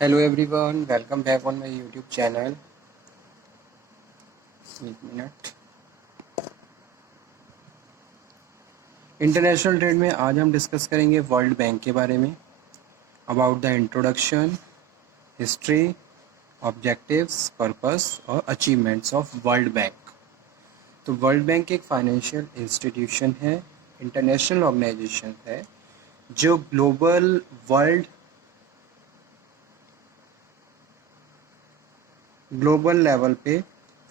Hello everyone, welcome back on my YouTube channel. एक minute. International trade में आज हम डिस्कस करेंगे वर्ल्ड बैंक के बारे में, about the introduction, history, objectives, purpose और अचीवमेंट्स ऑफ वर्ल्ड बैंक। तो वर्ल्ड बैंक एक फाइनेंशियल इंस्टीट्यूशन है, इंटरनेशनल ऑर्गेनाइजेशन है जो ग्लोबल लेवल पे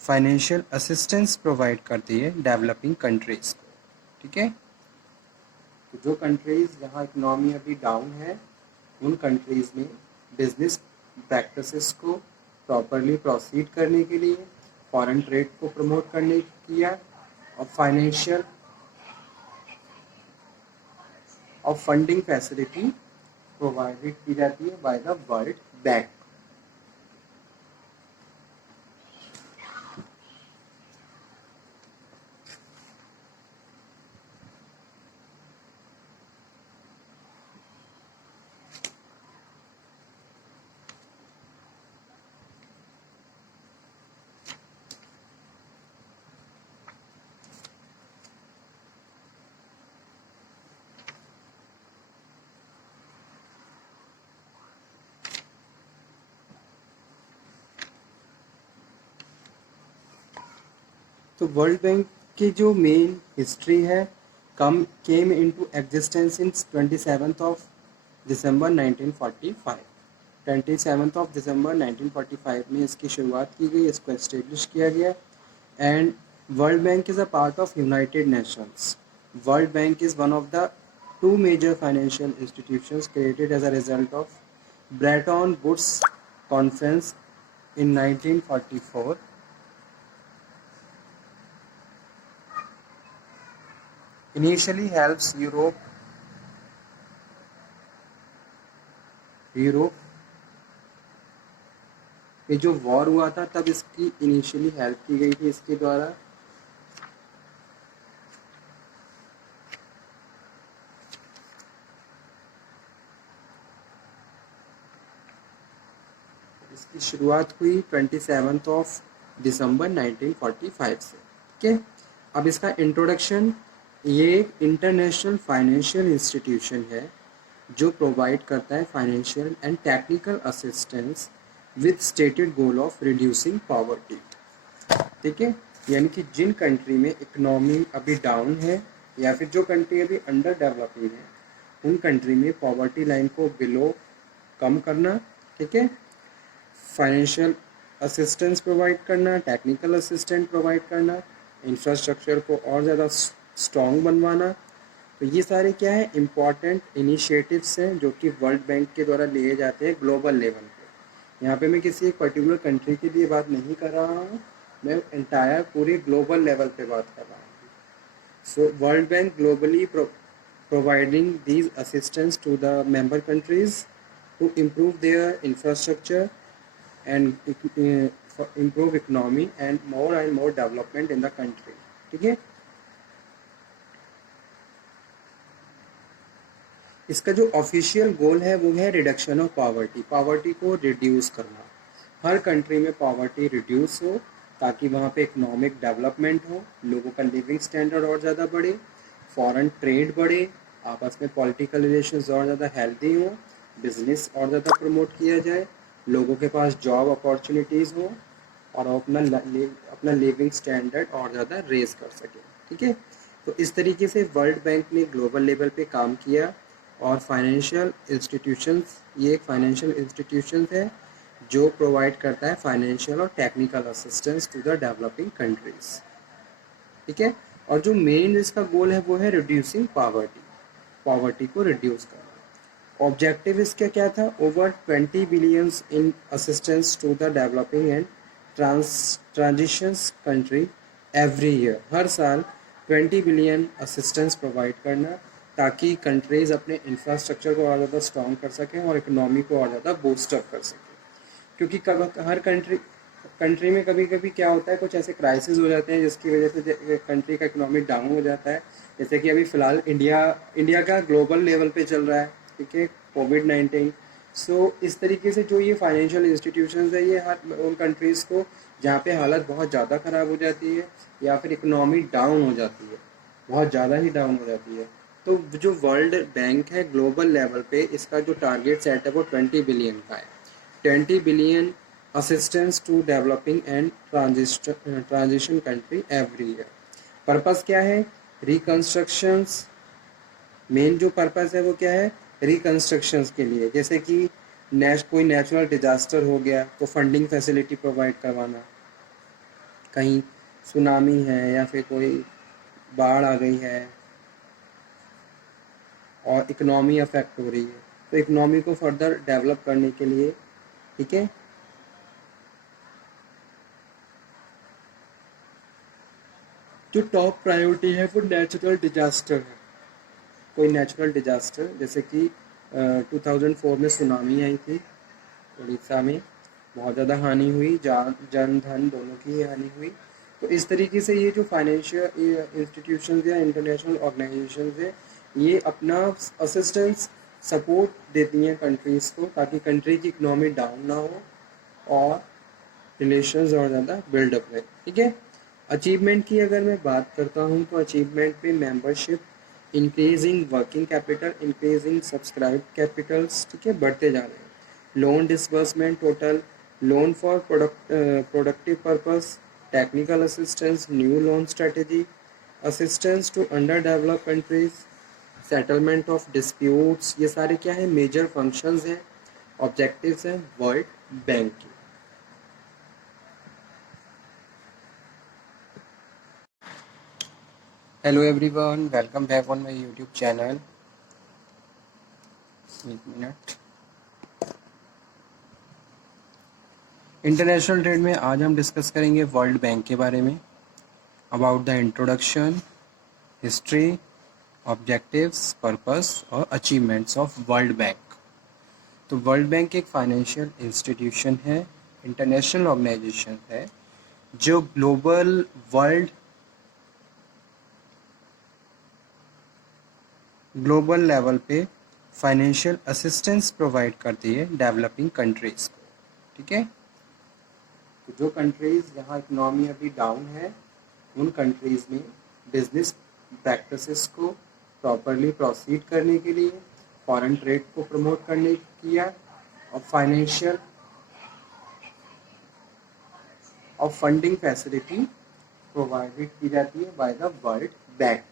फाइनेंशियल असिस्टेंस प्रोवाइड करती है डेवलपिंग कंट्रीज को। ठीक है, तो जो कंट्रीज जहाँ इकोनॉमी अभी डाउन है उन कंट्रीज में बिजनेस प्रैक्टिसेस को प्रॉपरली प्रोसीड करने के लिए, फॉरेन ट्रेड को प्रमोट करने किया और फाइनेंशियल और फंडिंग फैसिलिटी प्रोवाइडेड की जाती है बाय द वर्ल्ड बैंक। तो वर्ल्ड बैंक की जो मेन हिस्ट्री है came into existence in 27th of December 1945। 27th of December 1945 में इसकी शुरुआत की गई, इसको एस्टेब्लिश किया गया। And world bank is a part of United Nations. World bank is one of the two major financial institutions created as a result of Bretton Woods Conference in 1944. Initially helps Europe पे जो war हुआ था तब इसकी initially help की गई थी इसके द्वारा। इसकी शुरुआत हुई 27th ऑफ दिसंबर 1945 से। ठीक है, अब इसका इंट्रोडक्शन, ये एक इंटरनेशनल फाइनेंशियल इंस्टीट्यूशन है जो प्रोवाइड करता है financial and technical assistance with stated goal of reducing poverty. ठीक है, यानी कि जिन कंट्री में इकोनॉमी अभी डाउन है या फिर जो कंट्री अभी अंडर डेवलपिंग है उन कंट्री में पॉवर्टी लाइन को बिलो कम करना। ठीक है, फाइनेंशियल असिस्टेंस प्रोवाइड करना, टेक्निकल असिस्टेंट प्रोवाइड करना, इंफ्रास्ट्रक्चर को और ज़्यादा स्ट्रॉन्ग बनवाना। तो ये सारे क्या है, इम्पॉर्टेंट इनिशिएटिव्स हैं जो कि वर्ल्ड बैंक के द्वारा लिए जाते हैं ग्लोबल लेवल पे। यहाँ पे मैं किसी एक पर्टिकुलर कंट्री के लिए बात नहीं कर रहा हूँ, मैं एंटायर पूरे ग्लोबल लेवल पे बात कर रहा हूँ। So world bank globally providing these assistance to the member countries to improve their infrastructure and improve economy and more development in the country. ठीक है, इसका जो ऑफिशियल गोल है वो है रिडक्शन ऑफ पॉवर्टी, पॉवर्टी को रिड्यूस करना। हर कंट्री में पॉवर्टी रिड्यूस हो ताकि वहाँ पे इकोनॉमिक डेवलपमेंट हो, लोगों का लिविंग स्टैंडर्ड और ज़्यादा बढ़े, फॉरेन ट्रेड बढ़े, आपस में पॉलिटिकल रिलेशंस और ज़्यादा हेल्दी हो, बिजनेस और ज़्यादा प्रमोट किया जाए, लोगों के पास जॉब अपॉर्चुनिटीज़ हो और अपना लिविंग स्टैंडर्ड और ज़्यादा रेज कर सके। ठीक है, तो इस तरीके से वर्ल्ड बैंक ने ग्लोबल लेवल पे काम किया और फाइनेंशियल इंस्टीट्यूशंस, ये एक फाइनेंशियल इंस्टीट्यूशन है जो प्रोवाइड करता है फाइनेंशियल और technical assistance to the developing countries. ठीक है, और जो मेन इसका गोल है वो है रिड्यूसिंग पॉवर्टी, पॉवर्टी को रिड्यूस करना। ऑब्जेक्टिव इसका क्या था, over 20 billions in assistance to the developing and transitions country every year. हर साल 20 बिलियन असिस्टेंस प्रोवाइड करना ताकि कंट्रीज़ अपने इंफ्रास्ट्रक्चर को और ज़्यादा स्ट्रॉन्ग कर सकें और इकोनॉमी को और ज़्यादा बूस्टअप कर सकें। क्योंकि हर कंट्री में कभी कभी क्या होता है, कुछ ऐसे क्राइसिस हो जाते हैं जिसकी वजह से कंट्री का इकोनॉमी डाउन हो जाता है। जैसे कि अभी फ़िलहाल इंडिया का ग्लोबल लेवल पे चल रहा है। ठीक है, कोविड-19 इस तरीके से जो ये फाइनेंशियल इंस्टीट्यूशंस है, ये हर उन कंट्रीज़ को जहाँ पे हालत बहुत ज़्यादा ख़राब हो जाती है या फिर इकोनॉमी डाउन हो जाती है, बहुत ज़्यादा ही डाउन हो जाती है, तो जो वर्ल्ड बैंक है ग्लोबल लेवल पे इसका जो टारगेट सेट है वो 20 बिलियन का है। 20 billion assistance to developing and transition country every year. Purpose क्या है? रिकंस्ट्रक्शंस। मेन जो पर्पस है वो क्या है? रिकंस्ट्रक्शंस के लिए, जैसे कि कोई नेचुरल डिजास्टर हो गया तो फंडिंग फैसिलिटी प्रोवाइड करवाना, कहीं सुनामी है या फिर कोई बाढ़ आ गई है और इकोनॉमी अफेक्ट हो रही है, तो इकोनॉमी को फर्दर डेवलप करने के लिए, ठीक है। जो टॉप प्रायोरिटी है वो नेचुरल डिजास्टर है। कोई नेचुरल डिजास्टर, जैसे कि 2004 में सुनामी आई थी उड़ीसा में, बहुत ज़्यादा हानि हुई, जन धन दोनों की ही हानि हुई। तो इस तरीके से ये जो फाइनेंशियल इंस्टीट्यूशंस या इंटरनेशनल ऑर्गेनाइजेशंस है, ये अपना असिस्टेंस सपोर्ट देती हैं कंट्रीज़ को, ताकि कंट्री की इकोनॉमी डाउन ना हो और रिलेशंस और ज़्यादा बिल्डअप रहे, ठीक है। अचीवमेंट की अगर मैं बात करता हूँ तो अचीवमेंट पे membership, increasing working capital, increasing subscribe capitals, ठीक है, बढ़ते जा रहे हैं। Loan disbursement total, loan for productive purpose, technical assistance, new loan strategy, assistance to under develop countries, settlement of disputes, ये सारे क्या है? मेजर फंक्शंस हैं, ऑब्जेक्टिव्स हैं वर्ल्ड बैंक की। Hello everyone, welcome back on my YouTube channel. एक minute. International trade में आज हम डिस्कस करेंगे वर्ल्ड बैंक के बारे में, about the introduction, history, objectives, purpose और अचीवमेंट्स ऑफ वर्ल्ड बैंक। तो वर्ल्ड बैंक एक फाइनेंशियल इंस्टीट्यूशन है, इंटरनेशनल ऑर्गेनाइजेशन है, जो ग्लोबल लेवल पे फाइनेंशियल असिस्टेंस प्रोवाइड करती है डेवलपिंग कंट्रीज़ को, ठीक है। तो जो कंट्रीज़ जहाँ इकोनॉमी अभी डाउन है, उन कंट्रीज़ में बिजनेस प्रैक्टिसेस को प्रॉपरली प्रोसीड करने के लिए, फॉरेन ट्रेड को प्रमोट करने किया, और फाइनेंशियल और फंडिंग फैसिलिटी प्रोवाइडेड की जाती है बाय द वर्ल्ड बैंक।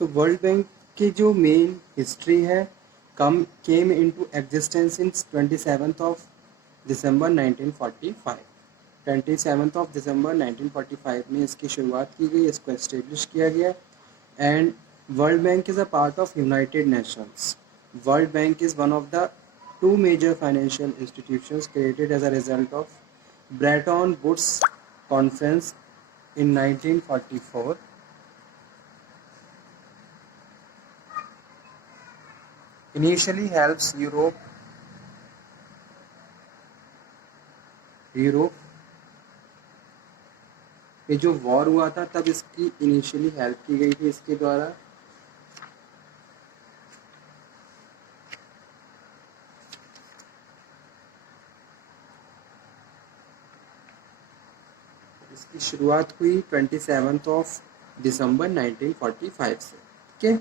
तो वर्ल्ड बैंक की जो मेन हिस्ट्री है, came into existence in 27th of December 1945। 27th of December 1945 में इसकी शुरुआत की गई, इसको एस्टेब्लिश किया गया। And world bank is a part of United Nations. World bank is one of the two major financial institutions created as a result of Bretton Woods Conference in 1944. Initially helps Europe ये जो war हुआ था तब इसकी initially help की गई थी इसके द्वारा। इसकी शुरुआत हुई 27th ऑफ दिसंबर 1945 से, ठीक है।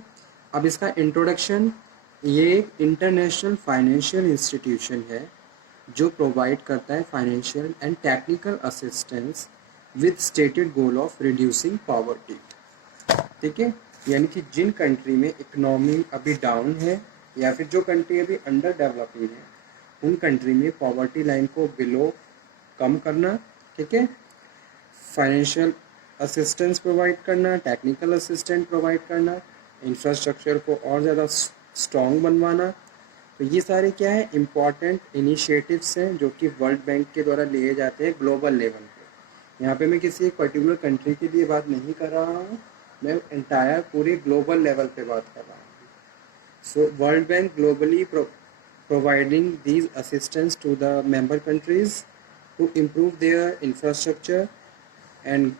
अब इसका इंट्रोडक्शन, ये एक इंटरनेशनल फाइनेंशियल इंस्टीट्यूशन है जो प्रोवाइड करता है financial and technical assistance with stated goal of reducing poverty, ठीक है। यानी कि जिन कंट्री में इकोनॉमी अभी डाउन है या फिर जो कंट्री अभी अंडर डेवलपिंग है, उन कंट्री में पॉवर्टी लाइन को बिलो कम करना, ठीक है, फाइनेंशियल असिस्टेंस प्रोवाइड करना, टेक्निकल असिस्टेंट प्रोवाइड करना, इंफ्रास्ट्रक्चर को और ज़्यादा स्ट्रॉन्ग बनवाना। तो ये सारे क्या है, इम्पॉर्टेंट इनिशिएटिव्स हैं जो कि वर्ल्ड बैंक के द्वारा लिए जाते हैं ग्लोबल लेवल पे। यहाँ पे मैं किसी एक पर्टिकुलर कंट्री के लिए बात नहीं कर रहा हूँ, मैं एंटायर पूरे ग्लोबल लेवल पे बात कर रहा हूँ। So world bank globally providing these assistance to the member countries to improve their infrastructure and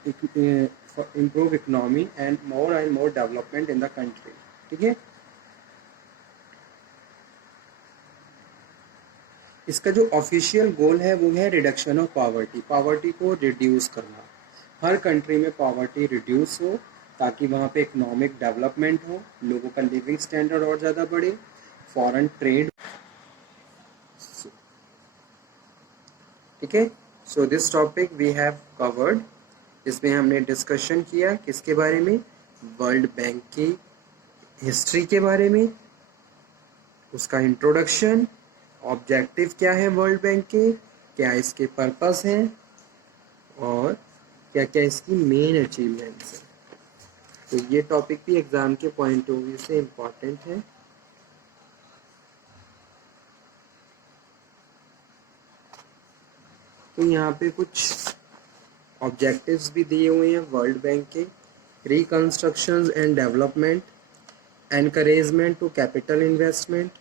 improve economy and more development in the country। ठीक है, इसका जो ऑफिशियल गोल है वो है रिडक्शन ऑफ पॉवर्टी, पॉवर्टी को रिड्यूस करना। हर कंट्री में पॉवर्टी रिड्यूस हो ताकि वहाँ पे इकोनॉमिक डेवलपमेंट हो, लोगों का लिविंग स्टैंडर्ड और ज़्यादा बढ़े, फॉरेन ट्रेड। ठीक है, so this topic we have covered. इसमें हमने डिस्कशन किया किसके बारे में, वर्ल्ड बैंक की हिस्ट्री के बारे में, उसका इंट्रोडक्शन, ऑब्जेक्टिव क्या है वर्ल्ड बैंक के, क्या इसके पर्पस हैं और क्या क्या इसकी मेन अचीवमेंट्स हैं। तो ये टॉपिक भी एग्जाम के पॉइंट ऑफ व्यू से इम्पॉर्टेंट है। तो यहाँ पे कुछ ऑब्जेक्टिव्स भी दिए हुए हैं वर्ल्ड बैंक के। Reconstruction and development, encouragement to capital investment,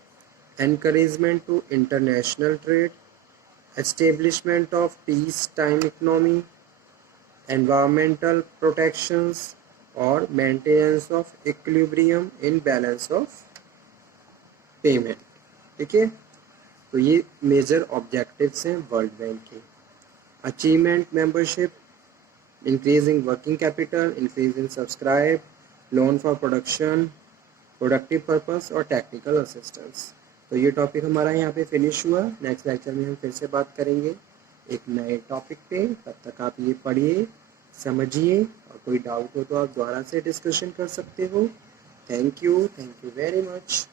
encouragement to international trade, establishment of peacetime economy, environmental protections और maintenance of equilibrium in balance of payment। ठीक है, तो ये मेजर ऑब्जेक्टिव्स हैं वर्ल्ड बैंक के। Achievement membership, increasing working capital, increasing subscribe, loan for production, productive purpose और technical assistance. तो ये टॉपिक हमारा यहाँ पे फिनिश हुआ। नेक्स्ट लेक्चर में हम फिर से बात करेंगे एक नए टॉपिक पे। तब तक आप ये पढ़िए, समझिए और कोई डाउट हो तो आप दोबारा से डिस्कशन कर सकते हो। Thank you very much.